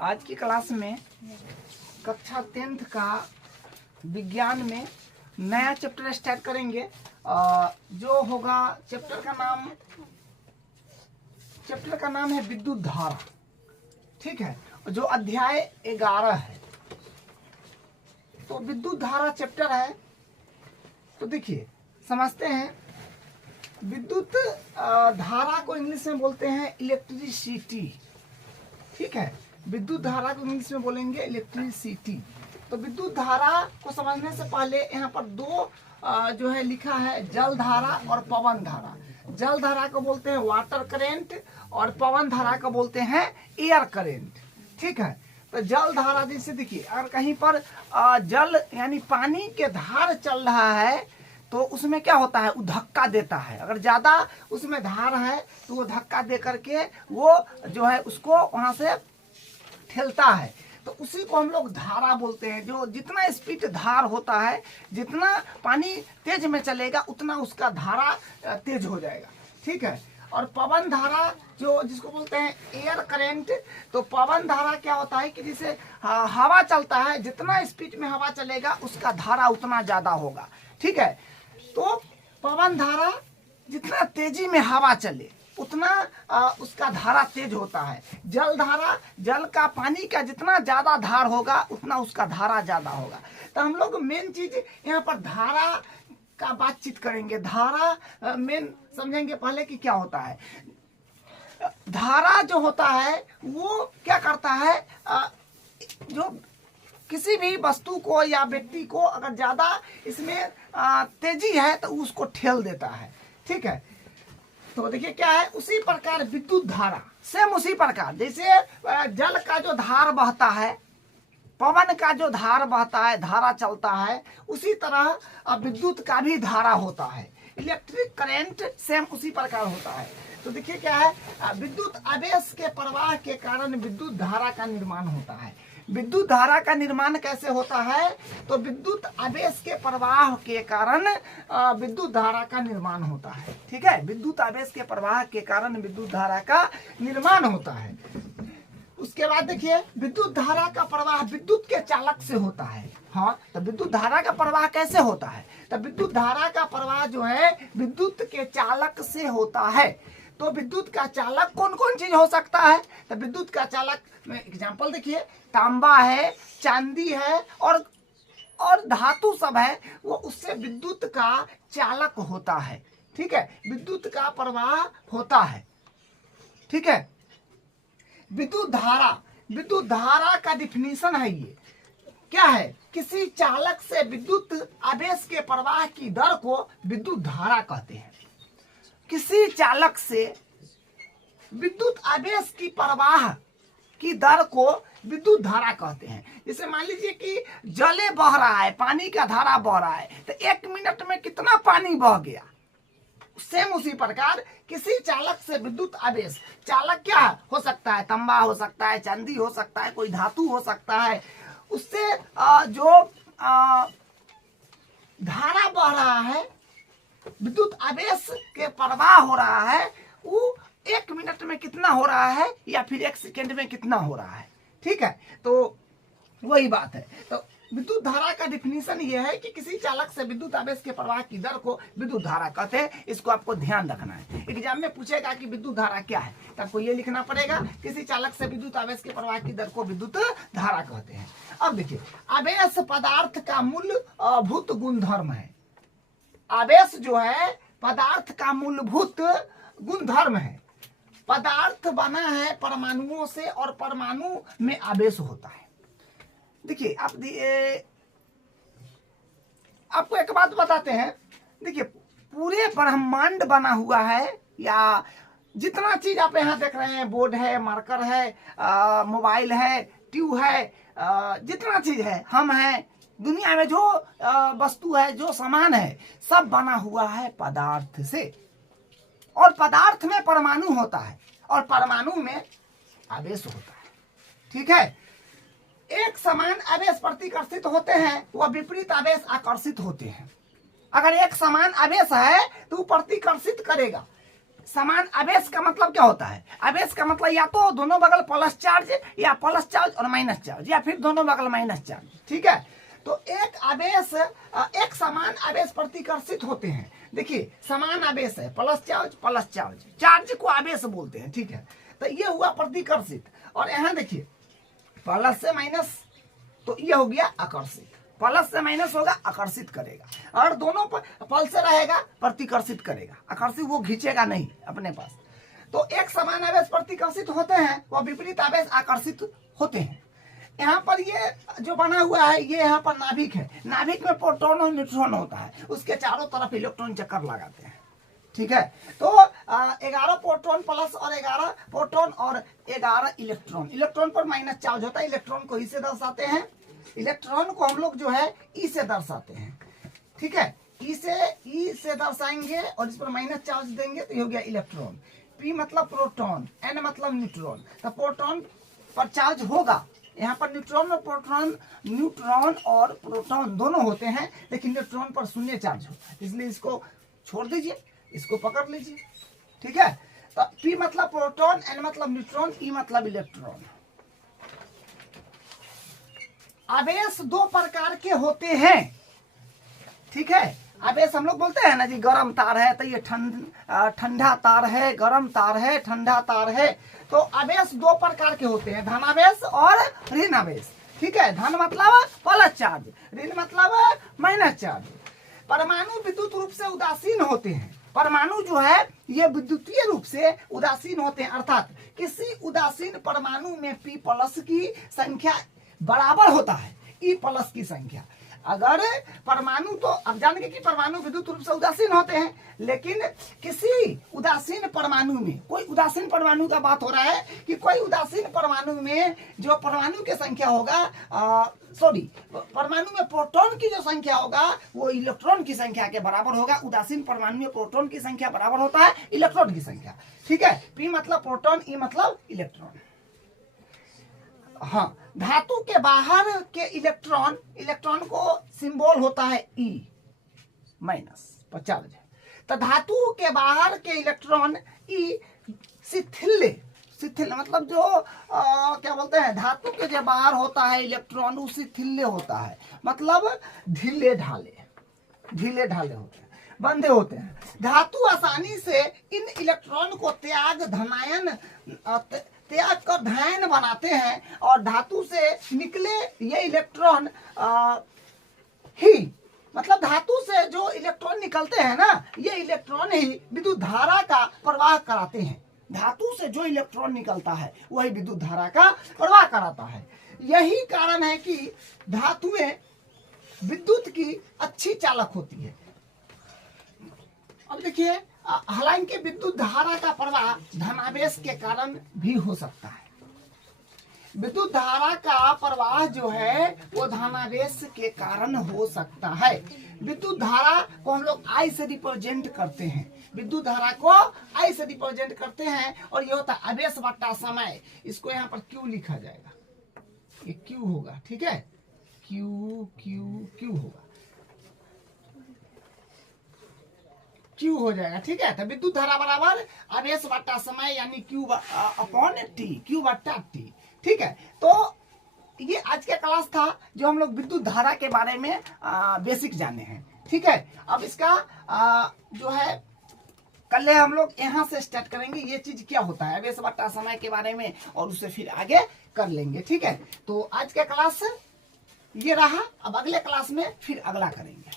आज की क्लास में कक्षा 10th का विज्ञान में नया चैप्टर स्टार्ट करेंगे। जो होगा चैप्टर का नाम है विद्युत धारा। ठीक है, जो अध्याय 11 है। तो विद्युत धारा चैप्टर है। तो देखिए समझते हैं, विद्युत धारा को इंग्लिश में बोलते हैं इलेक्ट्रिसिटी। ठीक है, विद्युत धारा को इंग्लिश में बोलेंगे इलेक्ट्रिसिटी। तो विद्युत धारा को समझने से पहले यहाँ पर दो जो है लिखा है, जल धारा और पवन धारा। जल धारा को बोलते हैं वाटर करेंट और पवन धारा को बोलते हैं एयर करेंट। ठीक है, तो जल धारा जैसे देखिए, अगर कहीं पर जल यानी पानी के धार चल रहा है तो उसमें क्या होता है, वो धक्का देता है। अगर ज्यादा उसमें धार है तो वो धक्का दे करके वो जो है उसको वहां से ठेलता है। तो उसी को हम लोग धारा बोलते हैं। जो जितना स्पीड धार होता है, जितना पानी तेज में चलेगा उतना उसका धारा तेज हो जाएगा। ठीक है, और पवन धारा जो जिसको बोलते हैं एयर करंट। तो पवन धारा क्या होता है कि जैसे हवा चलता है, जितना स्पीड में हवा चलेगा उसका धारा उतना ज्यादा होगा। ठीक है, तो पवन धारा जितना तेजी में हवा चले उतना उसका धारा तेज होता है। जल धारा, जल का पानी का जितना ज्यादा धार होगा उतना उसका धारा ज्यादा होगा। तो हम लोग मेन चीज यहाँ पर धारा का बातचीत करेंगे। धारा मेन समझेंगे पहले कि क्या होता है। धारा जो होता है वो क्या करता है, जो किसी भी वस्तु को या व्यक्ति को अगर ज्यादा इसमें तेजी है तो उसको ठेल देता है। ठीक है, तो देखिए क्या है, उसी प्रकार विद्युत धारा सेम उसी प्रकार जैसे जल का जो धार बहता है, पवन का जो धार बहता है, धारा चलता है, उसी तरह विद्युत का भी धारा होता है। इलेक्ट्रिक करंट सेम उसी प्रकार होता है। तो देखिए क्या है, विद्युत आवेश के प्रवाह के कारण विद्युत धारा का निर्माण होता है। विद्युत धारा का निर्माण कैसे होता है, तो विद्युत आवेश के प्रवाह के कारण विद्युत धारा का निर्माण होता है। ठीक है, विद्युत आवेश के प्रवाह के कारण विद्युत धारा का निर्माण होता है। उसके बाद देखिए, विद्युत धारा का प्रवाह विद्युत के चालक से होता है। हाँ, तो विद्युत धारा का प्रवाह कैसे होता है, तो विद्युत धारा का प्रवाह जो है विद्युत के चालक से होता है। तो विद्युत का चालक कौन कौन चीज हो सकता है, तो विद्युत का चालक में एग्जांपल देखिए, तांबा है, चांदी है और धातु सब है, वो उससे विद्युत का चालक होता है। ठीक है, विद्युत का प्रवाह होता है। ठीक है, विद्युत धारा का डिफिनीशन है ये क्या है, किसी चालक से विद्युत आवेश के प्रवाह की दर को विद्युत धारा कहते हैं। किसी चालक से विद्युत आवेश की प्रवाह की दर को विद्युत धारा कहते हैं। जैसे मान लीजिए कि जले बह रहा है, पानी का धारा बह रहा है, तो 1 मिनट में कितना पानी बह गया। सेम उसी प्रकार किसी चालक से विद्युत आवेश, चालक क्या हो सकता है, तांबा हो सकता है, चांदी हो सकता है, कोई धातु हो सकता है, उससे जो धारा बह रहा है, विद्युत आवेश के प्रवाह हो रहा है, वो 1 मिनट में कितना हो रहा है या फिर 1 सेकेंड में कितना हो रहा है। ठीक है, तो वही बात है। तो विद्युत धारा का डिफिनीशन ये है कि किसी चालक से विद्युत आवेश के प्रवाह की दर को विद्युत धारा कहते हैं। इसको आपको ध्यान रखना है। एग्जाम में पूछेगा कि विद्युत धारा क्या है, तो आपको ये लिखना पड़ेगा, किसी चालक से विद्युत आवेश के प्रवाह की दर को विद्युत धारा कहते हैं। अब देखिए, आवेश पदार्थ का मूलभूत गुणधर्म है। आवेश जो है पदार्थ का मूलभूत गुणधर्म है। पदार्थ बना है परमाणुओं से और परमाणु में आवेश होता है। देखिए आपको एक बात बताते हैं। देखिए, पूरे ब्रह्मांड बना हुआ है, या जितना चीज आप यहाँ देख रहे हैं, बोर्ड है, मार्कर है, मोबाइल है, ट्यूब है, जितना चीज है, हम हैं, दुनिया में जो वस्तु है, जो सामान है, सब बना हुआ है पदार्थ से। और पदार्थ में परमाणु होता है और परमाणु में आवेश होता है। ठीक है, एक समान आवेश प्रतिकर्षित होते हैं, वह विपरीत आवेश आकर्षित होते हैं। अगर एक समान आवेश है तो वो प्रतिकर्षित करेगा। समान आवेश का मतलब क्या होता है? आवेश का मतलब या तो दोनों बगल प्लस चार्ज या प्लस चार्ज और माइनस चार्ज, या फिर दोनों बगल माइनस चार्ज। ठीक है, तो एक आवेश एक समान आवेश प्रतिकर्षित होते हैं। देखिए समान आवेश है, plus charge plus charge, charge को आवेश बोलते हैं। ठीक है, तो ये हुआ प्रतिकर्षित। और यहाँ देखिए प्लस से माइनस, तो ये हो गया आकर्षित। प्लस से माइनस होगा आकर्षित करेगा, और दोनों पल से रहेगा प्रतिकर्षित करेगा, आकर्षित वो खींचेगा नहीं अपने पास। तो एक समान आवेश प्रतिकर्षित होते हैं, वो विपरीत आवेश आकर्षित होते हैं। यहाँ पर ये जो बना हुआ है, ये यहाँ पर नाभिक है। नाभिक में प्रोटॉन और न्यूट्रॉन होता है, उसके चारों तरफ इलेक्ट्रॉन चक्कर लगाते हैं। ठीक है, तो 11 प्रोटॉन प्लस और 11 प्रोटॉन और 11 इलेक्ट्रॉन। इलेक्ट्रॉन पर माइनस चार्ज होता है, इलेक्ट्रॉन को ई से दर्शाते हैं। इलेक्ट्रॉन को हम लोग जो है ई से दर्शाते हैं। ठीक है, ई से दर्शाएंगे और इस पर माइनस चार्ज देंगे तो ये हो गया इलेक्ट्रॉन। पी मतलब प्रोटॉन, एन मतलब न्यूट्रॉन। तो प्रोटॉन पर चार्ज होगा, यहाँ पर न्यूट्रॉन और प्रोटॉन, न्यूट्रॉन और प्रोटॉन दोनों होते हैं, लेकिन न्यूट्रॉन पर शून्य चार्ज होता है, इसलिए इसको छोड़ दीजिए, इसको पकड़ लीजिए। ठीक है, तो पी मतलब प्रोटॉन, एन मतलब न्यूट्रॉन, ई मतलब इलेक्ट्रॉन। आवेश दो प्रकार के होते हैं। ठीक है, आवेश हम लोग बोलते हैं ना जी, गर्म तार है तो ये ठंडा तार है, गर्म तार है, ठंडा तार है। तो आवेश दो प्रकार के होते हैं, धनावेश और ऋण आवेश। ठीक है, धन मतलब प्लस चार्ज, ऋण मतलब माइनस चार्ज। परमाणु विद्युत रूप से उदासीन होते हैं। परमाणु जो है ये विद्युतीय रूप से उदासीन होते हैं, अर्थात किसी उदासीन परमाणु में पी प्लस की संख्या बराबर होता है ई प्लस की संख्या। अगर परमाणु, तो अब जानेंगे कि परमाणु विद्युत रूप से उदासीन होते हैं, लेकिन किसी उदासीन परमाणु में, कोई उदासीन परमाणु का बात हो रहा है कि कोई उदासीन परमाणु में जो परमाणु की संख्या होगा, परमाणु में प्रोटॉन की जो संख्या होगा वो इलेक्ट्रॉन की संख्या के बराबर होगा। उदासीन परमाणु में प्रोटॉन की संख्या बराबर होता है इलेक्ट्रॉन की संख्या। ठीक है, पी मतलब प्रोटॉन, ई मतलब इलेक्ट्रॉन। हाँ, धातु के बाहर के इलेक्ट्रॉन, इलेक्ट्रॉन को सिंबल होता है ई माइनस पर चार्ज है। तो धातु के बाहर के इलेक्ट्रॉन ई शिथिल मतलब जो क्या बोलते हैं, धातु के जो बाहर होता है इलेक्ट्रॉन वो शिथिल होता है, मतलब ढीले ढाले होते हैं, बंधे होते हैं। धातु आसानी से इन इलेक्ट्रॉन को त्याग कर धायन बनाते हैं, और धातु से निकले ये इलेक्ट्रॉन ही, मतलब धातु से जो इलेक्ट्रॉन निकलते हैं ना, ये इलेक्ट्रॉन ही विद्युत धारा का प्रवाह कराते हैं। धातु से जो इलेक्ट्रॉन निकलता है वही विद्युत धारा का प्रवाह कराता है। यही कारण है कि धातुएं विद्युत की अच्छी चालक होती है। अब देखिए, हालांकि विद्युत धारा का प्रवाह धनावेश के कारण भी हो सकता है। विद्युत धारा का प्रवाह जो है वो धनावेश के कारण हो सकता है। विद्युत धारा को हम लोग आई से रिप्रेजेंट करते हैं, विद्युत धारा को आई से रिप्रेजेंट करते हैं, और ये होता है आवेश बटा समय। इसको यहाँ पर क्यू लिखा जाएगा, ये क्यू होगा। ठीक है, क्यू क्यू क्यू होगा, क्यू हो जाएगा। ठीक है, तो विद्युत धारा बराबर आवेश बटा समय, यानी क्यू अपॉन टी, क्यू बटा टी। ठीक है, तो ये आज का क्लास था जो हम लोग विद्युत धारा के बारे में बेसिक जाने हैं। ठीक है, अब इसका जो है कल हम लोग यहाँ से स्टार्ट करेंगे, ये चीज क्या होता है आवेश बटा समय के बारे में, और उससे फिर आगे कर लेंगे। ठीक है, तो आज का क्लास ये रहा, अब अगले क्लास में फिर अगला करेंगे।